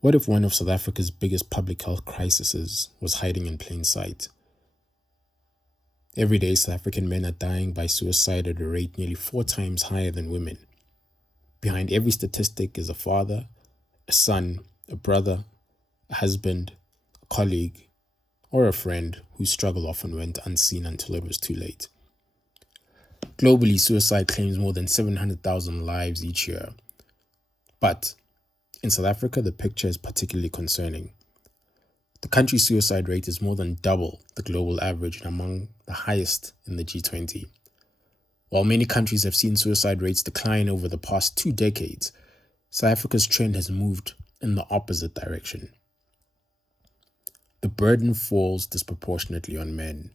What if one of South Africa's biggest public health crises was hiding in plain sight? Every day, South African men are dying by suicide at a rate nearly 4 times higher than women. Behind every statistic is a father, a son, a brother, a husband, a colleague, or a friend whose struggle often went unseen until it was too late. Globally, suicide claims more than 700,000 lives each year. But in South Africa, the picture is particularly concerning. The country's suicide rate is more than double the global average and among the highest in the G20. While many countries have seen suicide rates decline over the past 2 decades, South Africa's trend has moved in the opposite direction. The burden falls disproportionately on men.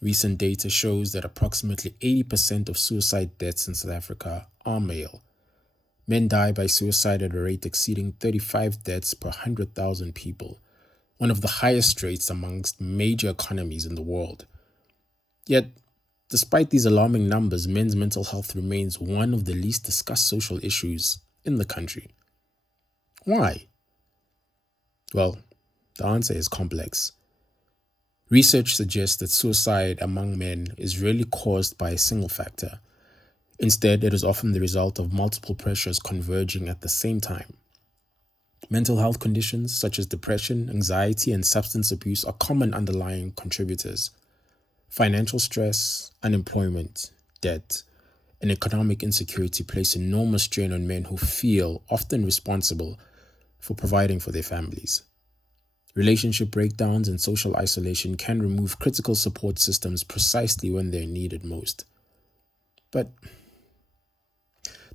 Recent data shows that approximately 80% of suicide deaths in South Africa are male. Men die by suicide at a rate exceeding 35 deaths per 100,000 people, one of the highest rates amongst major economies in the world. Yet, despite these alarming numbers, men's mental health remains one of the least discussed social issues in the country. Why? Well, the answer is complex. Research suggests that suicide among men is rarely caused by a single factor. Instead, it is often the result of multiple pressures converging at the same time. Mental health conditions such as depression, anxiety, and substance abuse are common underlying contributors. Financial stress, unemployment, debt, and economic insecurity place enormous strain on men who feel often responsible for providing for their families. Relationship breakdowns and social isolation can remove critical support systems precisely when they're needed most. But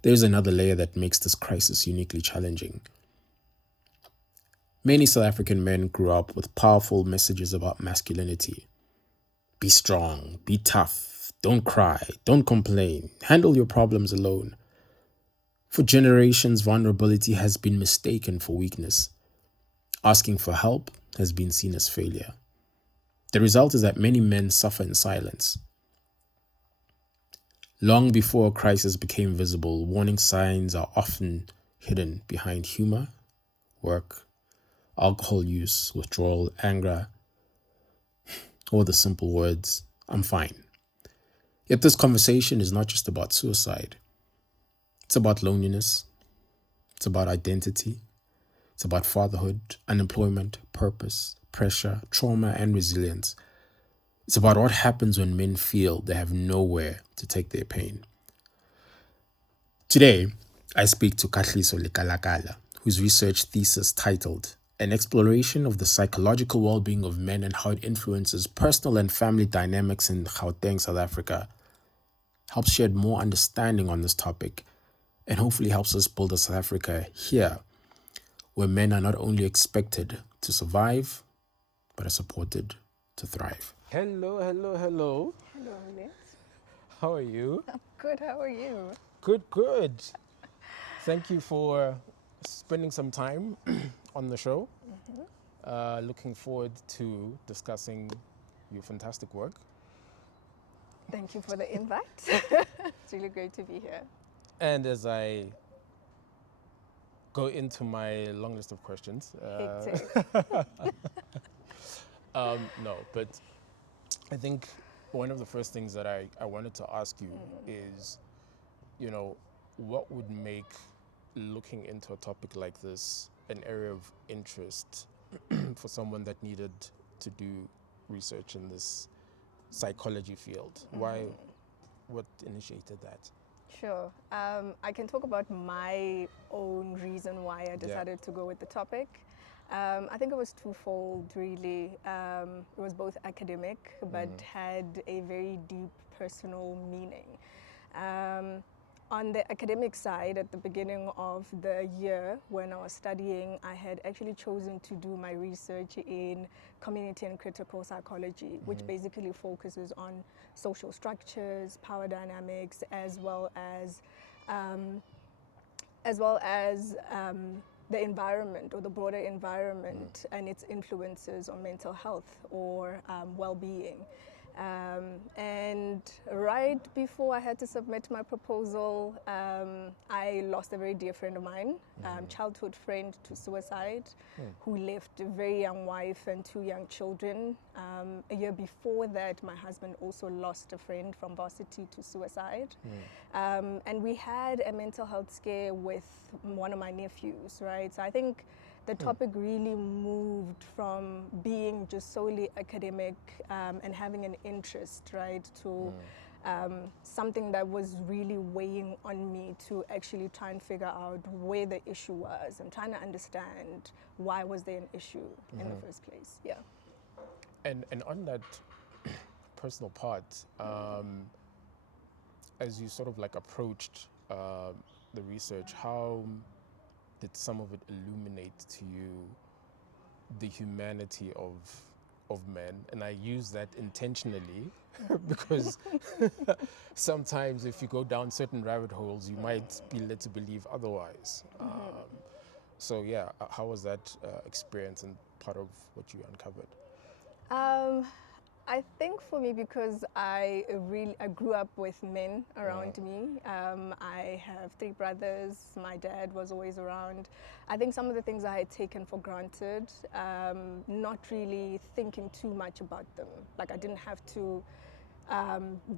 there's another layer that makes this crisis uniquely challenging. Many South African men grew up with powerful messages about masculinity. Be strong, be tough, don't cry, don't complain, handle your problems alone. For generations, vulnerability has been mistaken for weakness. Asking for help has been seen as failure. The result is that many men suffer in silence. Long before a crisis became visible, warning signs are often hidden behind humor, work, alcohol use, withdrawal, anger, or the simple words, "I'm fine." Yet this conversation is not just about suicide. It's about loneliness. It's about identity. It's about fatherhood, unemployment, purpose, pressure, trauma, and resilience. It's about what happens when men feel they have nowhere to take their pain. Today, I speak to Khahliso Lekalakala, whose research thesis titled An Exploration of the Psychological Well-Being of Men and How It Influences Personal and Family Dynamics in Gauteng, South Africa, helps shed more understanding on this topic and hopefully helps us build a South Africa here where men are not only expected to survive, but are supported to thrive. Hello. Hello, Hello. How are you? I'm good. How are you? Good. Thank you for spending some time on the show. Looking forward to discussing your fantastic work. Thank you for the invite. It's really great to be here. And as I go into my long list of questions, no, but I think one of the first things that I wanted to ask you is, what would make looking into a topic like this an area of interest for someone that needed to do research in this psychology field? Why? What initiated that? Sure. I can talk about my own reason why I decided to go with the topic. I think it was twofold, really. It was both academic, but had a very deep personal meaning. On the academic side, at the beginning of the year when I was studying, I had actually chosen to do my research in community and critical psychology, which basically focuses on social structures, power dynamics, as well as the environment or the broader environment and its influences on mental health or well-being. And right before I had to submit my proposal, I lost a very dear friend of mine, childhood friend, to suicide, who left a very young wife and 2 young children. A year before that, my husband also lost a friend from varsity to suicide. And we had a mental health scare with one of my nephews, right? So I think the topic really moved from being just solely academic and having an interest, right, to something that was really weighing on me to actually try and figure out where the issue was and trying to understand why was there an issue in the first place. Yeah. And on that personal part, as you sort of like approached the research, how did some of it illuminate to you the humanity of men? And I use that intentionally because sometimes if you go down certain rabbit holes, you might be led to believe otherwise. So yeah, how was that experience and part of what you uncovered? I think for me, because I grew up with men around me. I have 3 brothers. My dad was always around. I think some of the things I had taken for granted, not really thinking too much about them. Like I didn't have to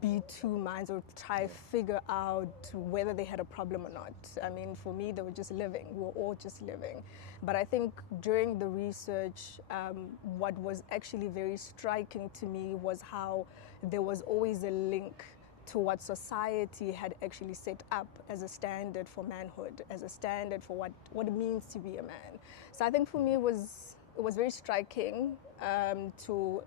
be two minds or try figure out whether they had a problem or not. I mean, for me, they were just living. We were all just living. But I think during the research, what was actually very striking to me was how there was always a link to what society had actually set up as a standard for manhood, as a standard for what it means to be a man. So I think for me it was very striking to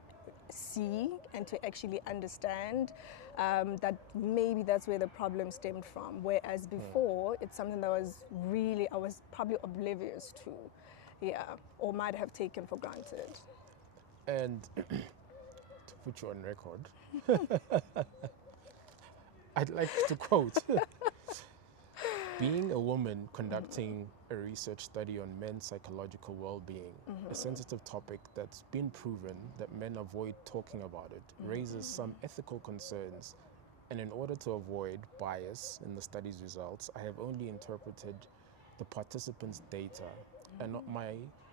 see and to actually understand that maybe that's where the problem stemmed from. Whereas before, it's something that I was probably oblivious to, yeah, or might have taken for granted. And to put you on record, I'd like to quote, being a woman conducting a research study on men's psychological well-being, a sensitive topic that's been proven that men avoid talking about it, raises some ethical concerns, and in order to avoid bias in the study's results, I have only interpreted the participants' data and not my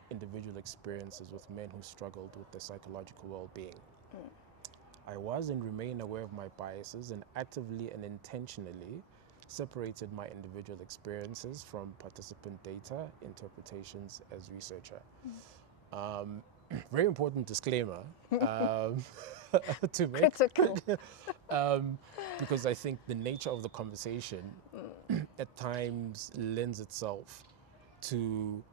individual experiences with men who struggled with their psychological well-being. I was and remain aware of my biases and actively and intentionally separated my individual experiences from participant data interpretations as researcher. Very important disclaimer to make. Critical. Because I think the nature of the conversation at times lends itself to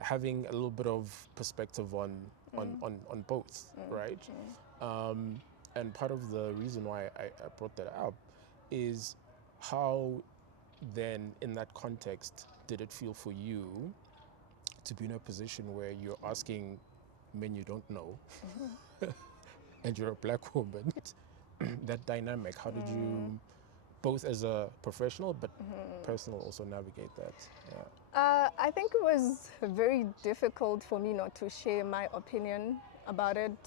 having a little bit of perspective on both, right? And part of the reason why I brought that up is how then in that context did it feel for you to be in a position where you're asking men you don't know and you're a black woman, that dynamic, how did you, both as a professional but personal, also navigate that? I think it was very difficult for me not to share my opinion about it,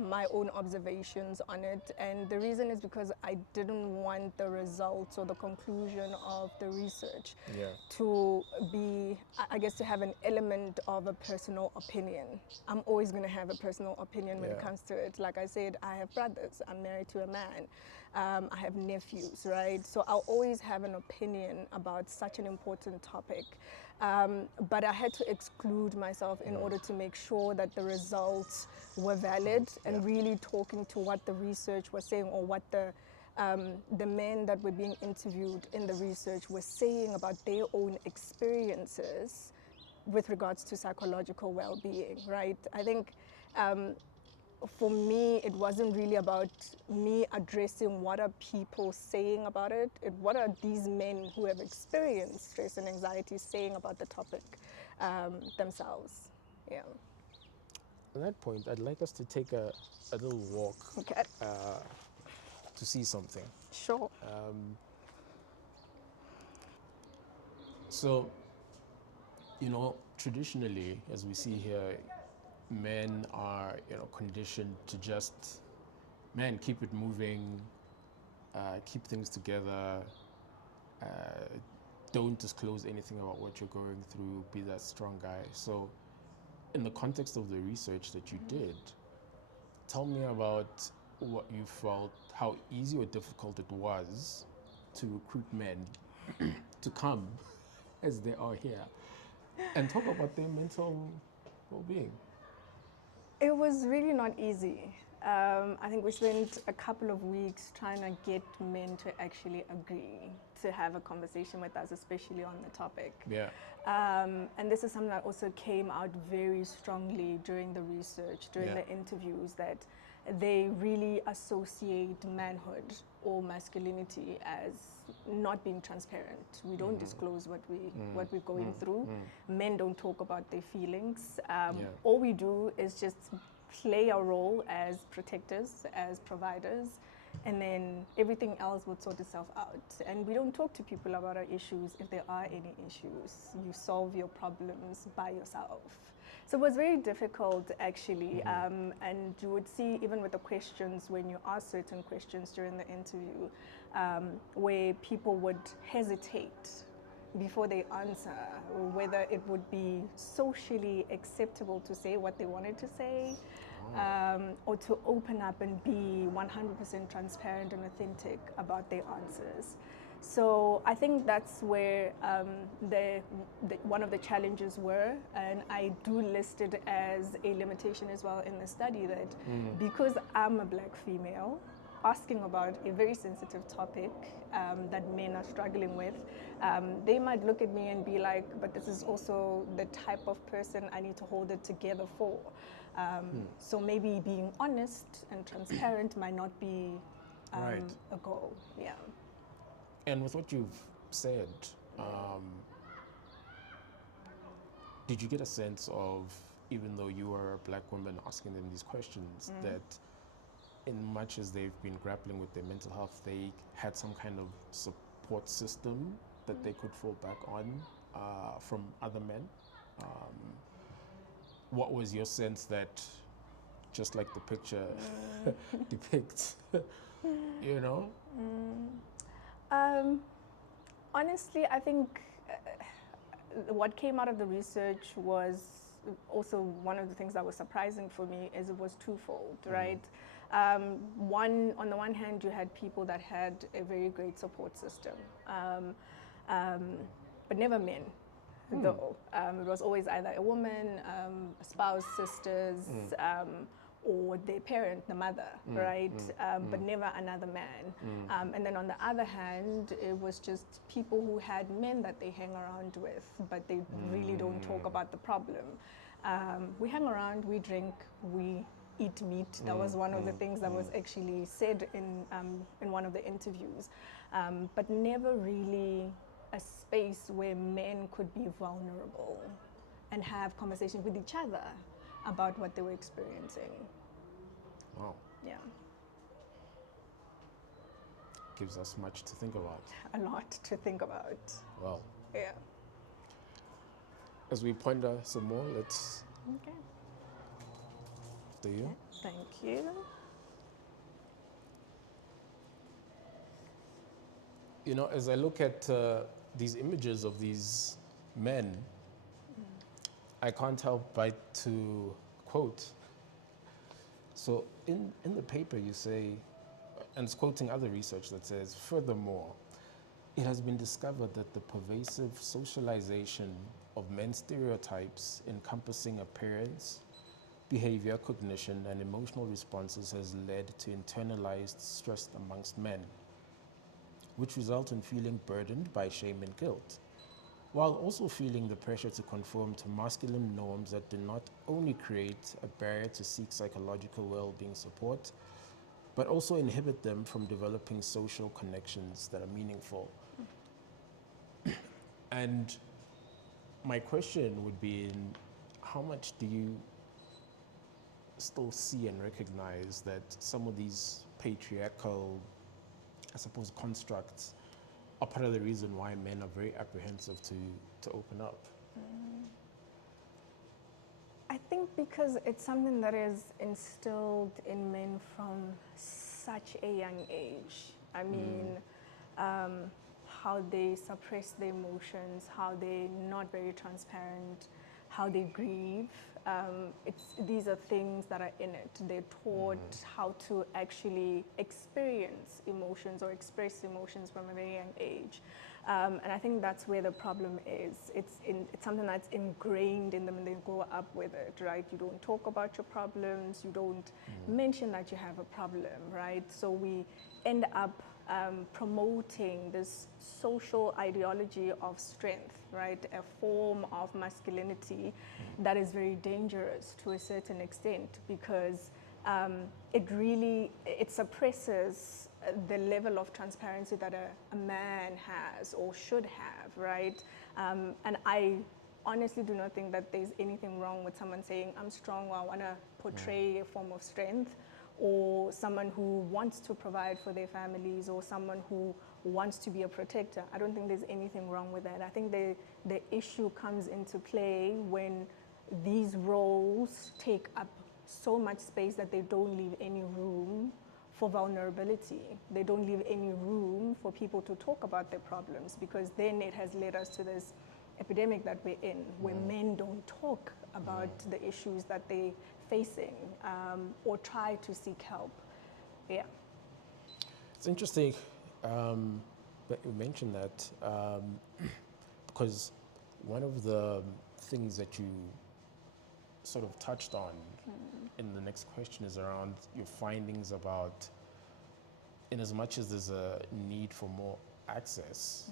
my own observations on it. And the reason is because I didn't want the results or the conclusion of the research to be, I guess, to have an element of a personal opinion. I'm always going to have a personal opinion when it comes to it. Like I said, I have brothers, I'm married to a man. I have nephews, right? So I'll always have an opinion about such an important topic. But I had to exclude myself in order to make sure that the results were valid and really talking to what the research was saying or what the men that were being interviewed in the research were saying about their own experiences with regards to psychological well-being, right? I think for me, it wasn't really about me addressing what are people saying about it. What are these men who have experienced stress and anxiety saying about the topic themselves? Yeah. At that point, I'd like us to take a little walk to see something. Sure. So, traditionally, as we see here, men are, conditioned to just man, keep it moving, keep things together, uh, don't disclose anything about what you're going through, be that strong guy. So, in the context of the research that you did, tell me about what you felt, how easy or difficult it was to recruit men to come as they are here and talk about their mental well-being. It was really not easy. I think we spent a couple of weeks trying to get men to actually agree to have a conversation with us, especially on the topic. Yeah. And this is something that also came out very strongly during the research, during the interviews, that they really associate manhood or masculinity as not being transparent. We don't disclose what we're going through. Men don't talk about their feelings. All we do is just play a role as protectors, as providers, and then everything else would sort itself out. And we don't talk to people about our issues if there are any issues. You solve your problems by yourself. So it was very difficult, actually. And you would see, even with the questions, when you ask certain questions during the interview, where people would hesitate before they answer, whether it would be socially acceptable to say what they wanted to say, or to open up and be 100% transparent and authentic about their answers. So I think that's where one of the challenges were, and I do list it as a limitation as well in the study, that because I'm a black female, asking about a very sensitive topic that men are struggling with, they might look at me and be like, but this is also the type of person I need to hold it together for. So maybe being honest and transparent might not be a goal. Yeah. And with what you've said, did you get a sense of, even though you are a black woman asking them these questions, that in much as they've been grappling with their mental health, they had some kind of support system that they could fall back on from other men? What was your sense that, just like the picture depicts, you know? Honestly, I think what came out of the research was also one of the things that was surprising for me, is it was twofold, right? On the one hand, you had people that had a very great support system, but never men. Though it was always either a woman, a spouse, sisters, or their parent, the mother, right? But never another man. And then on the other hand, it was just people who had men that they hang around with, but they really don't talk about the problem. We hang around, we drink, we eat meat. That was one of the things that was actually said in one of the interviews, but never really a space where men could be vulnerable and have conversations with each other about what they were experiencing. Wow. Yeah. Gives us much to think about. A lot to think about. Wow. Yeah. As we ponder some more, let's... Okay. Do you? Thank you. You know, as I look at these images of these men, I can't help but to quote. So in the paper you say, and it's quoting other research that says, furthermore, it has been discovered that the pervasive socialization of men's stereotypes encompassing appearance, behavior, cognition, and emotional responses has led to internalized stress amongst men, which result in feeling burdened by shame and guilt, while also feeling the pressure to conform to masculine norms that do not only create a barrier to seek psychological well-being support, but also inhibit them from developing social connections that are meaningful. And my question would be, in how much do you still see and recognize that some of these patriarchal, I suppose, constructs are part of the reason why men are very apprehensive to open up? I think think because it's something that is instilled in men from such a young age. I mean, how they suppress their emotions, how they're not very transparent, how they grieve. These are things that are in it. They're taught how to actually experience emotions or express emotions from a very young age. And I think that's where the problem is. It's something that's ingrained in them and they grow up with it, right? You don't talk about your problems, you don't mention that you have a problem, right? So we end up promoting this social ideology of strength, right? A form of masculinity that is very dangerous to a certain extent because it suppresses the level of transparency that a man has or should have, right? And I honestly do not think that there's anything wrong with someone saying, I'm strong or I want to portray a form of strength, or someone who wants to provide for their families, or someone who wants to be a protector. I don't think there's anything wrong with that. I think the issue comes into play when these roles take up so much space that they don't leave any room for vulnerability. They don't leave any room for people to talk about their problems, because then it has led us to this epidemic that we're in, where men don't talk about the issues that they're facing or try to seek help. Yeah. It's interesting that you mentioned that because one of the things that you sort of touched on in the next question is around your findings about, in as much as there's a need for more access,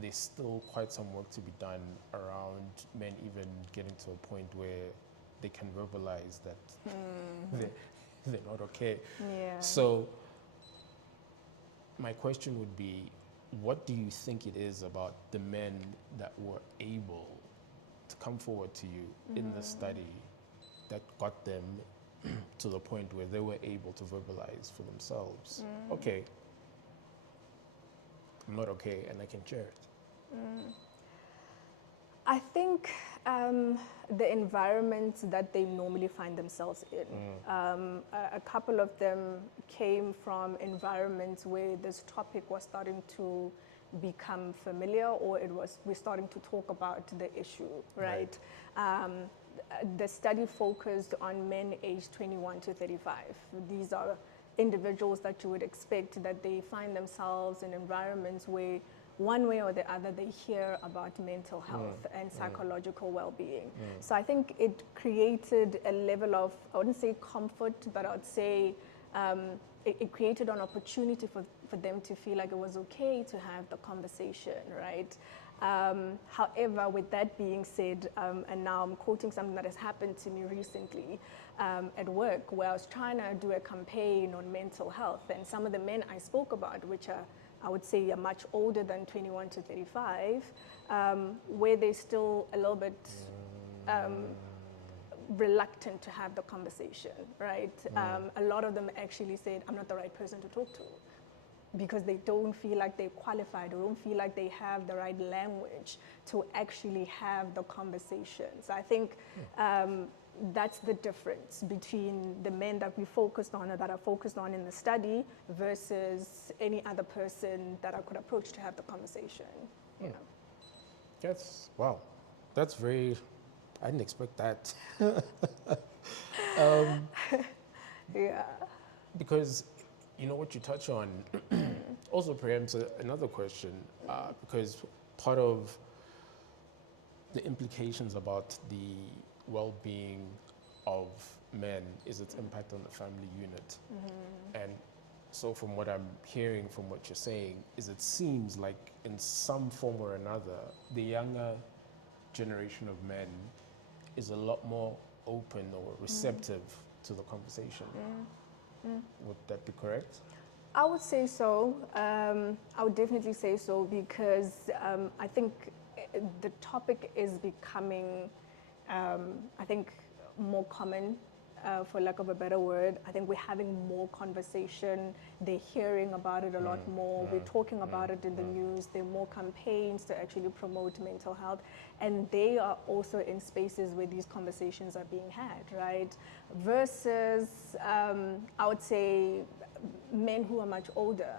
there's still quite some work to be done around men even getting to a point where they can verbalize that they're not okay. Yeah. So my question would be, what do you think it is about the men that were able to come forward to you in the study that got them to the point where they were able to verbalize for themselves, okay, I'm not okay and I can share it? I think the environment that they normally find themselves in. A couple of them came from environments where this topic was starting to become familiar, or we're starting to talk about the issue, right? The study focused on men aged 21 to 35. These are individuals that you would expect that they find themselves in environments where one way or the other they hear about mental health and psychological well-being. So I think it created a level of, I wouldn't say comfort, but I would say it created an opportunity for them to feel like it was okay to have the conversation, right? However, with that being said, and now I'm quoting something that has happened to me recently at work, where I was trying to do a campaign on mental health, and some of the men I spoke about, which are, I would say, are much older than 21 to 35, where they're still a little bit reluctant to have the conversation, right? A lot of them actually said, I'm not the right person to talk to, because they don't feel like they're qualified, or don't feel like they have the right language to actually have the conversation. So I think that's the difference between the men that we focused on, or that are focused on in the study, versus any other person that I could approach to have the conversation. You know? That's, wow, that's very, I didn't expect that. Yeah. Because, you know, what you touch on also preempts another question, because part of the implications about the well-being of men is its impact on the family unit. And so from what I'm hearing, from what you're saying, is it seems like in some form or another, the younger generation of men is a lot more open or receptive to the conversation. Would that be correct? I would say so. I would definitely say so, because I think the topic is becoming, I think, more common for lack of a better word. I think we're having more conversation. They're hearing about it a lot more. We're talking about it in the news. There are more campaigns to actually promote mental health. And they are also in spaces where these conversations are being had, right? Versus, I would say, men who are much older.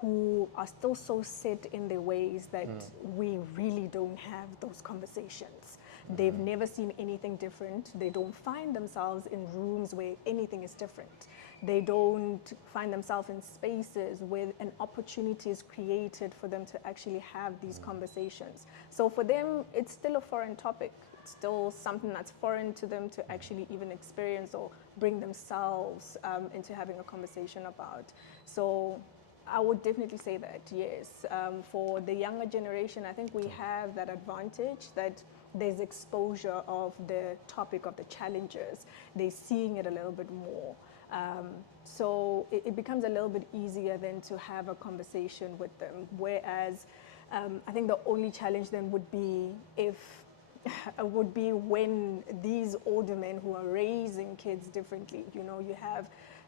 Who are still so set in their ways that we really don't have those conversations. They've never seen anything different. They don't find themselves in rooms where anything is different. They don't find themselves in spaces where an opportunity is created for them to actually have these conversations. So for them, it's still a foreign topic. It's still something that's foreign to them to actually even experience or bring themselves into having a conversation about. So I would definitely say that, yes. For the younger generation, I think we have that advantage that there's exposure of the topic of the challenges. They're seeing it a little bit more. So it becomes a little bit easier then to have a conversation with them. Whereas I think the only challenge then would be would be when these older men who are raising kids differently,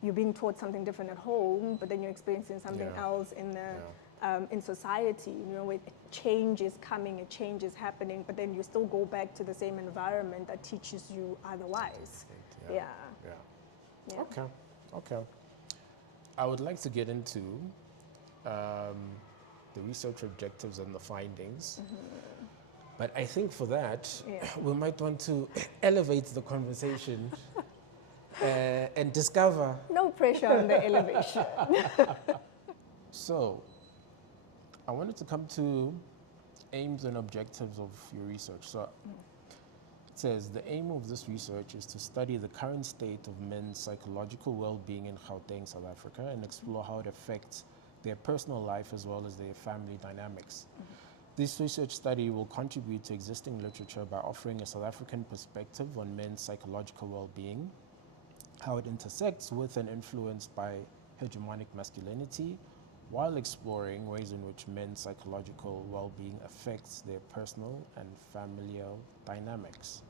you're being taught something different at home, but then you're experiencing something else in society, where change is coming, a change is happening, but then you still go back to the same environment that teaches you otherwise. Yeah. Okay. I would like to get into the research objectives and the findings. But I think for that, we might want to elevate the conversation and discover. No pressure on the elevation. So, I wanted to come to aims and objectives of your research. So, it says the aim of this research is to study the current state of men's psychological well-being in Gauteng, South Africa, and explore how it affects their personal life as well as their family dynamics. This research study will contribute to existing literature by offering a South African perspective on men's psychological well-being, how it intersects with and influenced by hegemonic masculinity, while exploring ways in which men's psychological well-being affects their personal and familial dynamics.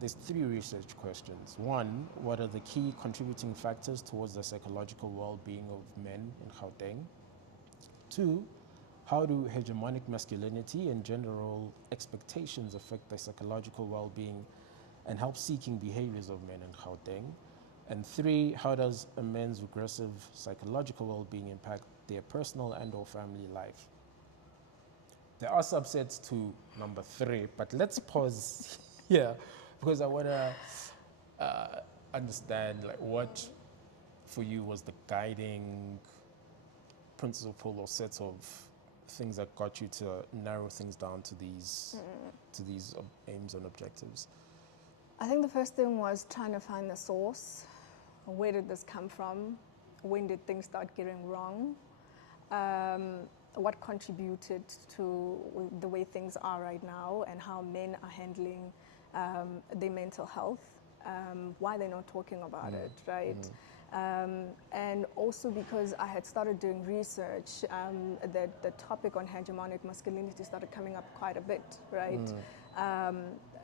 There's 3 research questions. 1, what are the key contributing factors towards the psychological well-being of men in Gauteng? 2, how do hegemonic masculinity and gender role expectations affect the psychological well-being and help-seeking behaviors of men in Gauteng? And 3, how does a man's regressive psychological well-being impact their personal and or family life? There are subsets to number 3, but let's pause here because I want to understand what for you was the guiding principle or set of things that got you to narrow things down to these aims and objectives. I think the first thing was trying to find the source. Where did this come from? When did things start getting wrong? What contributed to the way things are right now and how men are handling their mental health, why they're not talking about it, right? And also because I had started doing research, the topic on hegemonic masculinity started coming up quite a bit, right?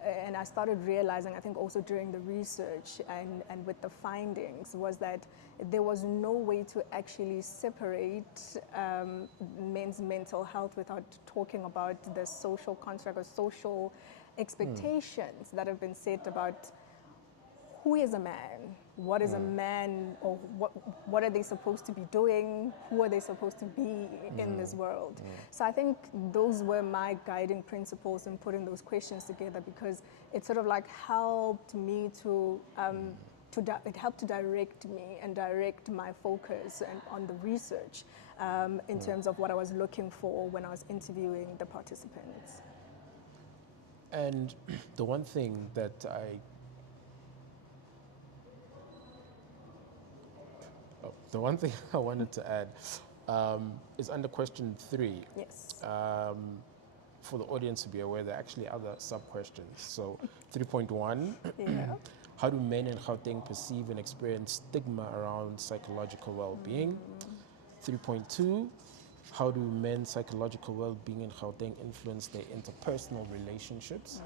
And I started realizing, I think also during the research and with the findings, was that there was no way to actually separate men's mental health without talking about the social construct or social expectations that have been set about who is a man, what is a man, or what are they supposed to be doing, who are they supposed to be in this world. So I think those were my guiding principles in putting those questions together, because it sort of like helped me it helped to direct me and direct my focus and on the research in terms of what I was looking for when I was interviewing the participants. And the one thing that I wanted to add is under question 3. Yes. For the audience to be aware, there are actually other sub-questions. So 3.1, how do men in Gauteng perceive and experience stigma around psychological well-being? 3.2, how do men's psychological well-being in Gauteng influence their interpersonal relationships?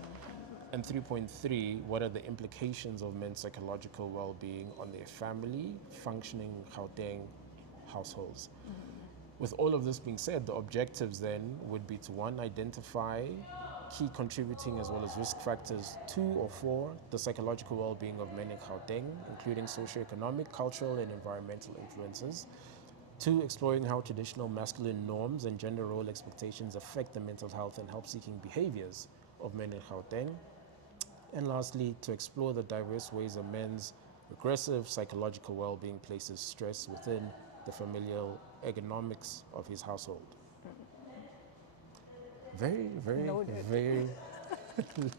And 3.3, what are the implications of men's psychological well-being on their family, functioning Gauteng households? With all of this being said, the objectives then would be to, one, identify key contributing as well as risk factors to or for the psychological well-being of men in Gauteng, including socioeconomic, cultural, and environmental influences. Two, exploring how traditional masculine norms and gender role expectations affect the mental health and help-seeking behaviors of men in Gauteng. And lastly, to explore the diverse ways a men's regressive psychological well-being places stress within the familial ergonomics of his household. Very, very, Loaded. very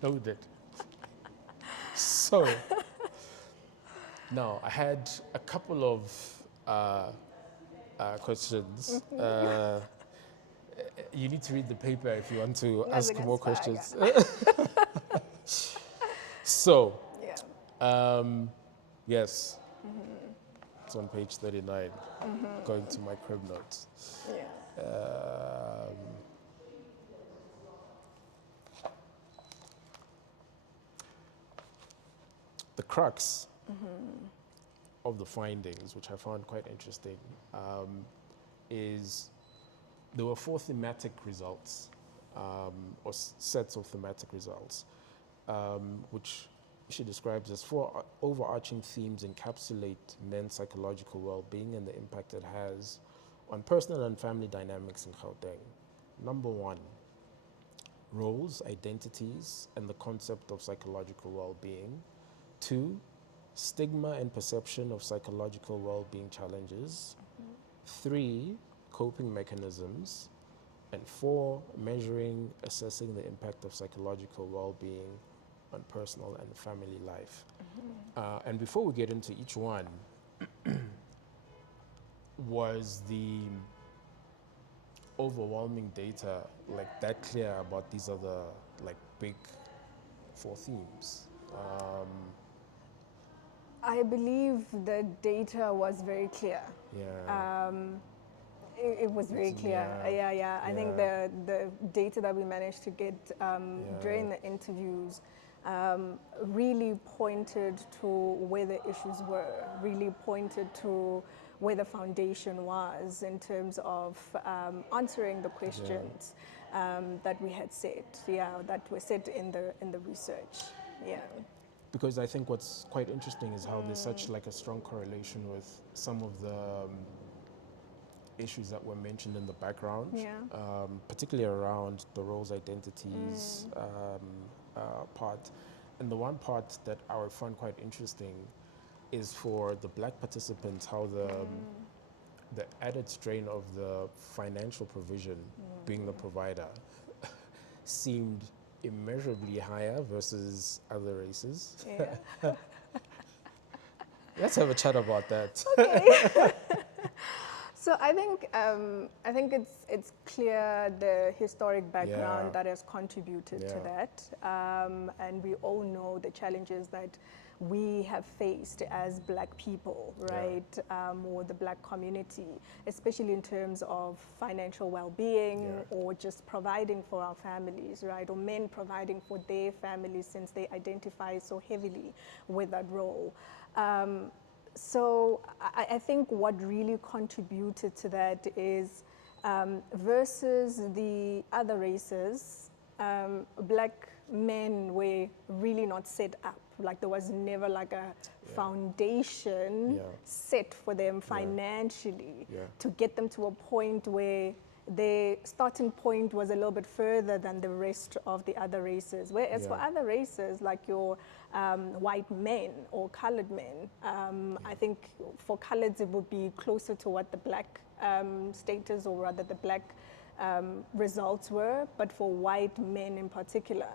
loaded. So, now I had a couple of questions. You need to read the paper if you want to ask more questions. So, Yeah. yes, it's on page 39, going to my crib notes. Yeah. The crux of the findings, which I found quite interesting, is there were four thematic results, or sets of thematic results, which she describes as four overarching themes encapsulate men's psychological well-being and the impact it has on personal and family dynamics in Gauteng. Number one, roles, identities, and the concept of psychological well-being. Two, stigma and perception of psychological well-being challenges. Three, coping mechanisms. And four, measuring, assessing the impact of psychological well-being on personal and family life. And before we get into each one, was the overwhelming data like that clear about these are the like big four themes? I believe the data was very clear. Yeah. It was very clear. Yeah. I think the data that we managed to get during the interviews really pointed to where the issues were, really pointed to where the foundation was in terms of answering the questions that we had set, that were set in the research. Yeah. Because I think what's quite interesting is how there's such like a strong correlation with some of the issues that were mentioned in the background, particularly around the roles, identities part. And the one part that I would find quite interesting is for the black participants, how the added strain of the financial provision, being the provider, seemed immeasurably higher versus other races. Yeah. Let's have a chat about that. Okay. So I think it's clear the historic background that has contributed to that, and we all know the challenges that we have faced as Black people, right, or the Black community, especially in terms of financial well-being or just providing for our families, right, or men providing for their families since they identify so heavily with that role. So I think what really contributed to that is versus the other races, Black men were really not set up. Like there was never like a foundation set for them financially to get them to a point where their starting point was a little bit further than the rest of the other races. Whereas for other races, like your white men or colored men, I think for coloreds it would be closer to what the Black status or rather the Black results were. But for white men in particular,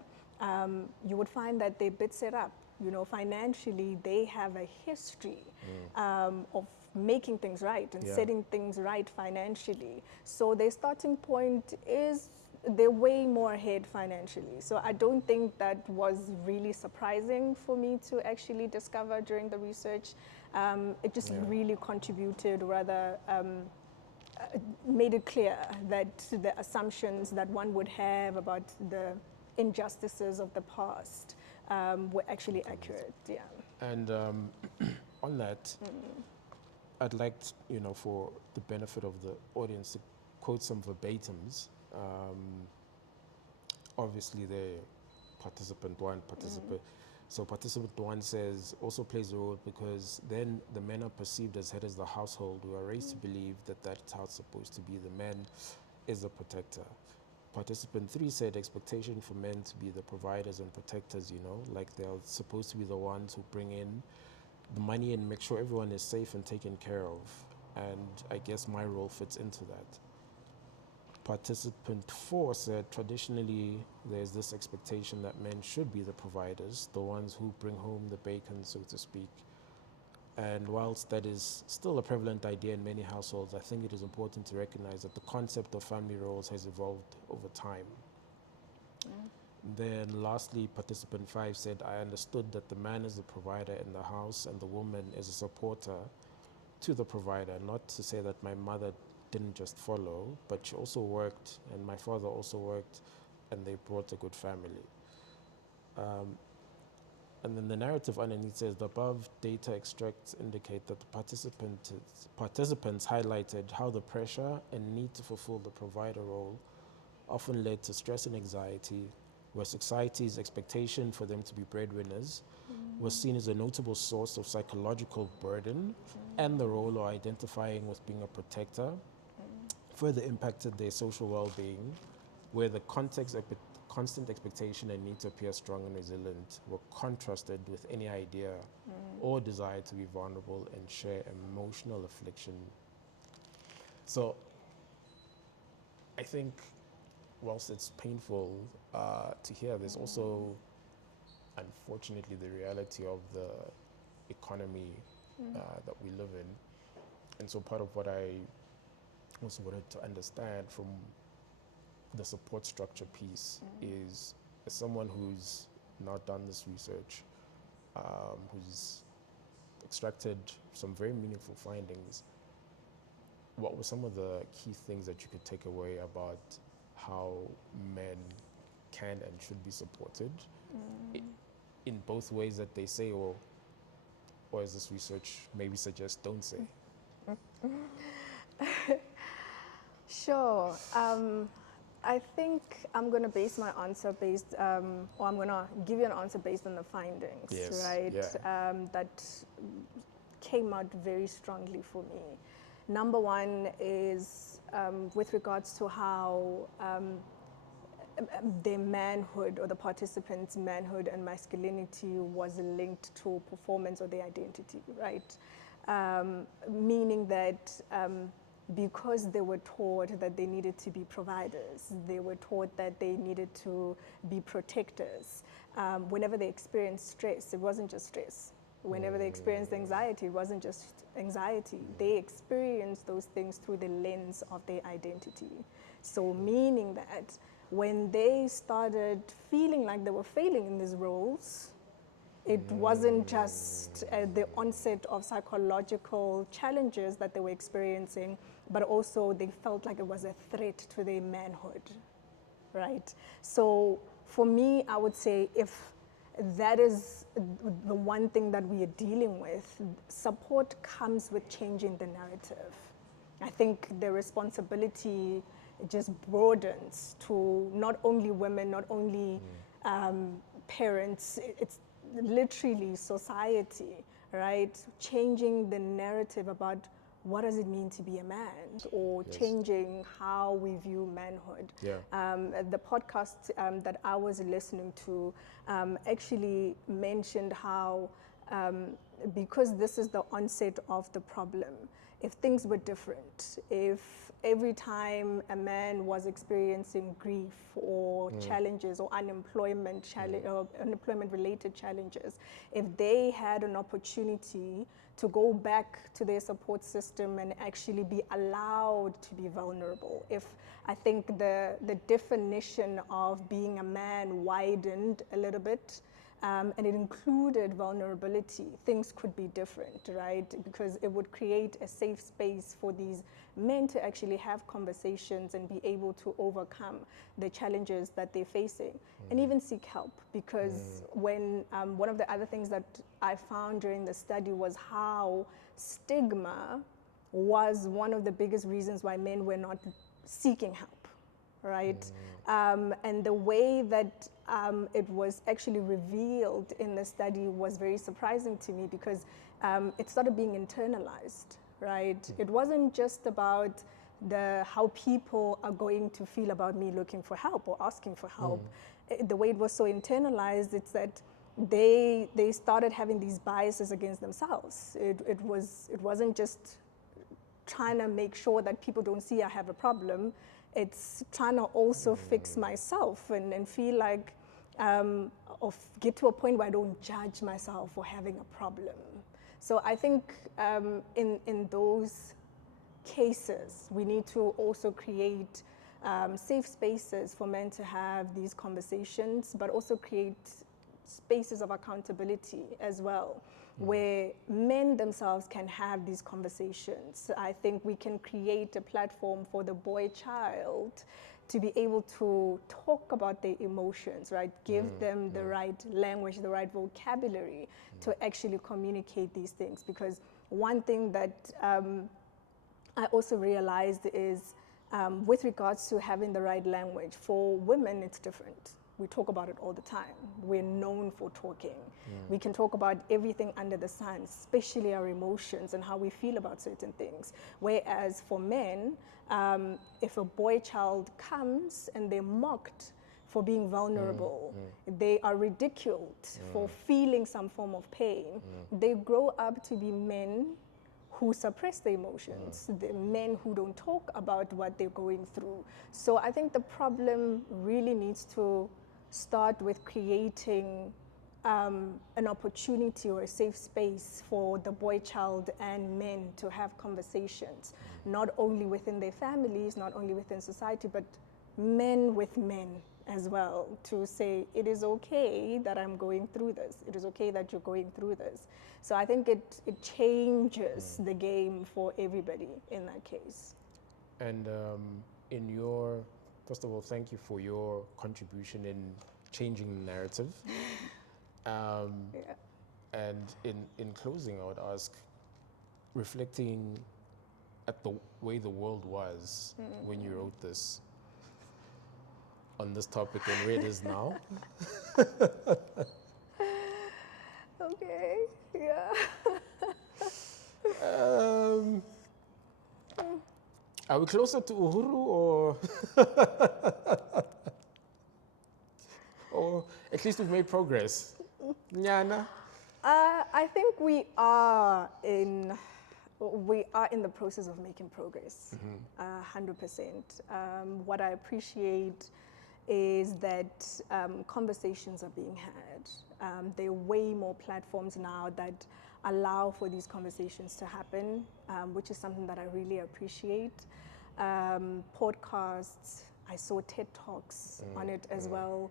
you would find that they're a bit set up. You know, financially, they have a history of making things right and setting things right financially. So their starting point is they're way more ahead financially. So I don't think that was really surprising for me to actually discover during the research. It just really contributed, rather made it clear that the assumptions that one would have about the injustices of the past were actually accurate. Yeah. And on that, I'd like, for the benefit of the audience, to quote some verbatims. Obviously, the participant one, participant. So participant one says, also plays a role because then the men are perceived as head of the household, who are raised to believe that that's how it's supposed to be. The man is the protector. Participant 3 said expectation for men to be the providers and protectors, like they're supposed to be the ones who bring in the money and make sure everyone is safe and taken care of. And I guess my role fits into that. Participant 4 said traditionally there's this expectation that men should be the providers, the ones who bring home the bacon, so to speak. And whilst that is still a prevalent idea in many households, I think it is important to recognize that the concept of family roles has evolved over time. Then lastly, participant 5 said, I understood that the man is the provider in the house and the woman is a supporter to the provider. Not to say that my mother didn't just follow, but she also worked, and my father also worked, and they brought a good family. And then the narrative underneath says, the above data extracts indicate that the participants highlighted how the pressure and need to fulfill the provider role often led to stress and anxiety, where society's expectation for them to be breadwinners was seen as a notable source of psychological burden, and the role of identifying with being a protector further impacted their social well-being, where the constant expectation and need to appear strong and resilient were contrasted with any idea or desire to be vulnerable and share emotional affliction. So I think whilst it's painful to hear, there's also, unfortunately, the reality of the economy that we live in. And so part of what I also wanted to understand from the support structure piece is, as someone who's not done this research, who's extracted some very meaningful findings, what were some of the key things that you could take away about how men can and should be supported in both ways that they say, or as this research maybe suggests, don't say? Sure. I think I'm going to base my answer or I'm going to give you an answer based on the findings, Yes, right? yeah. That came out very strongly for me. Number one is with regards to how their manhood, or the participants' manhood and masculinity, was linked to performance or their identity, right? Meaning that because they were taught that they needed to be providers, they were taught that they needed to be protectors. Whenever they experienced stress, it wasn't just stress. Whenever they experienced anxiety, it wasn't just anxiety. They experienced those things through the lens of their identity. So meaning that when they started feeling like they were failing in these roles, it wasn't just the onset of psychological challenges that they were experiencing, but also they felt like it was a threat to their manhood, right? So for me, I would say if that is the one thing that we are dealing with, support comes with changing the narrative. I think the responsibility just broadens to not only women, not only parents, it's literally society, right? Changing the narrative about what does it mean to be a man, or Yes. changing how we view manhood. Yeah. The podcast that I was listening to actually mentioned how because this is the onset of the problem, if things were different, if every time a man was experiencing grief or challenges or unemployment or unemployment related challenges, if they had an opportunity to go back to their support system and actually be allowed to be vulnerable, if I think the definition of being a man widened a little bit, and it included vulnerability, things could be different, right? Because it would create a safe space for these men to actually have conversations and be able to overcome the challenges that they're facing and even seek help. Because when one of the other things that I found during the study was how stigma was one of the biggest reasons why men were not seeking help, right? And the way that it was actually revealed in the study was very surprising to me because it started being internalized, right? It wasn't just about how people are going to feel about me looking for help or asking for help. The way it was so internalized, it's that they started having these biases against themselves. It wasn't just trying to make sure that people don't see I have a problem. It's trying to also fix myself and feel like, or get to a point where I don't judge myself for having a problem. So I think in those cases, we need to also create safe spaces for men to have these conversations, but also create spaces of accountability as well, where men themselves can have these conversations. I think we can create a platform for the boy child to be able to talk about their emotions, right? Give them the right language, the right vocabulary to actually communicate these things. Because one thing that I also realized is with regards to having the right language, for women it's different. We talk about it all the time. We're known for talking. We can talk about everything under the sun, especially our emotions and how we feel about certain things. Whereas for men, if a boy child comes and they're mocked for being vulnerable, they are ridiculed for feeling some form of pain, they grow up to be men who suppress their emotions, the men who don't talk about what they're going through. So I think the problem really needs to start with creating an opportunity or a safe space for the boy child and men to have conversations, not only within their families, not only within society, but men with men as well, to say it is okay that I'm going through this. It is okay that you're going through this. So I think it changes the game for everybody in that case. And first of all, thank you for your contribution in changing the narrative. And in closing, I would ask, reflecting at the way the world was when you wrote this on this topic and where it is now. Okay, yeah. Are we closer to Uhuru or or at least we've made progress? Nyana? I think we are in the process of making progress, 100%. What I appreciate is that conversations are being had. There are way more platforms now that allow for these conversations to happen, which is something that I really appreciate. Podcasts, I saw TED Talks on it as well.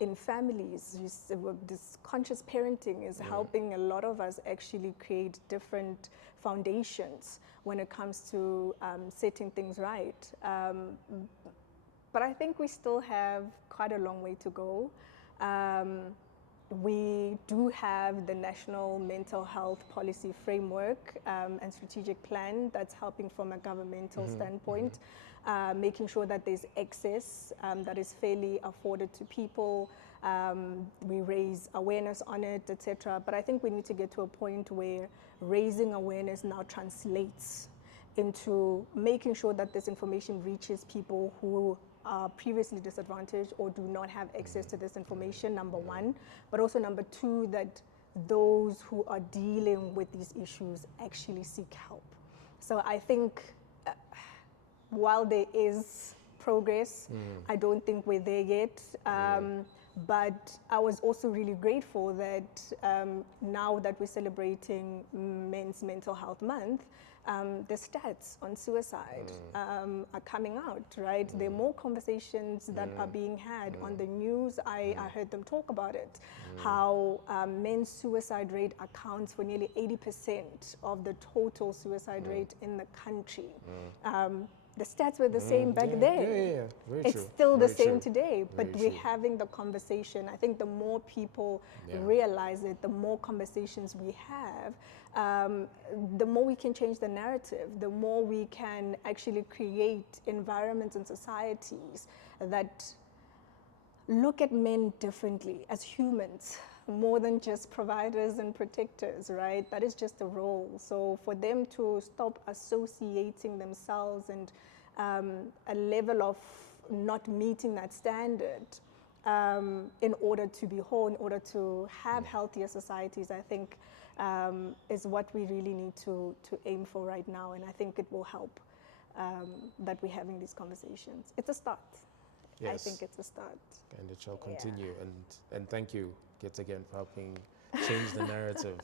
In families, this conscious parenting is helping a lot of us actually create different foundations when it comes to setting things right. But I think we still have quite a long way to go. We do have the National Mental Health Policy Framework and Strategic Plan that's helping from a governmental standpoint, making sure that there's access that is fairly afforded to people. We raise awareness on it, etc. But I think we need to get to a point where raising awareness now translates into making sure that this information reaches people who are previously disadvantaged or do not have access to this information, number one. But also number two, that those who are dealing with these issues actually seek help. So I think while there is progress, I don't think we're there yet. But I was also really grateful that now that we're celebrating Men's Mental Health Month, the stats on suicide are coming out, right? There are more conversations that are being had on the news. I heard them talk about it, how men's suicide rate accounts for nearly 80% of the total suicide rate in the country. The stats were the same back then. Yeah. Very It's true. still the Very same true. today, but Very we're true. having the conversation. I think the more people Yeah. realize it, the more conversations we have, the more we can change the narrative, the more we can actually create environments and societies that look at men differently as humans, more than just providers and protectors, right? That is just a role. So for them to stop associating themselves and a level of not meeting that standard in order to be whole, in order to have healthier societies, I think is what we really need to aim for right now. And I think it will help that we're having these conversations. It's a start. I Yes. think it's a start. And it shall Yeah. continue. And thank you, yet again, for helping change the narrative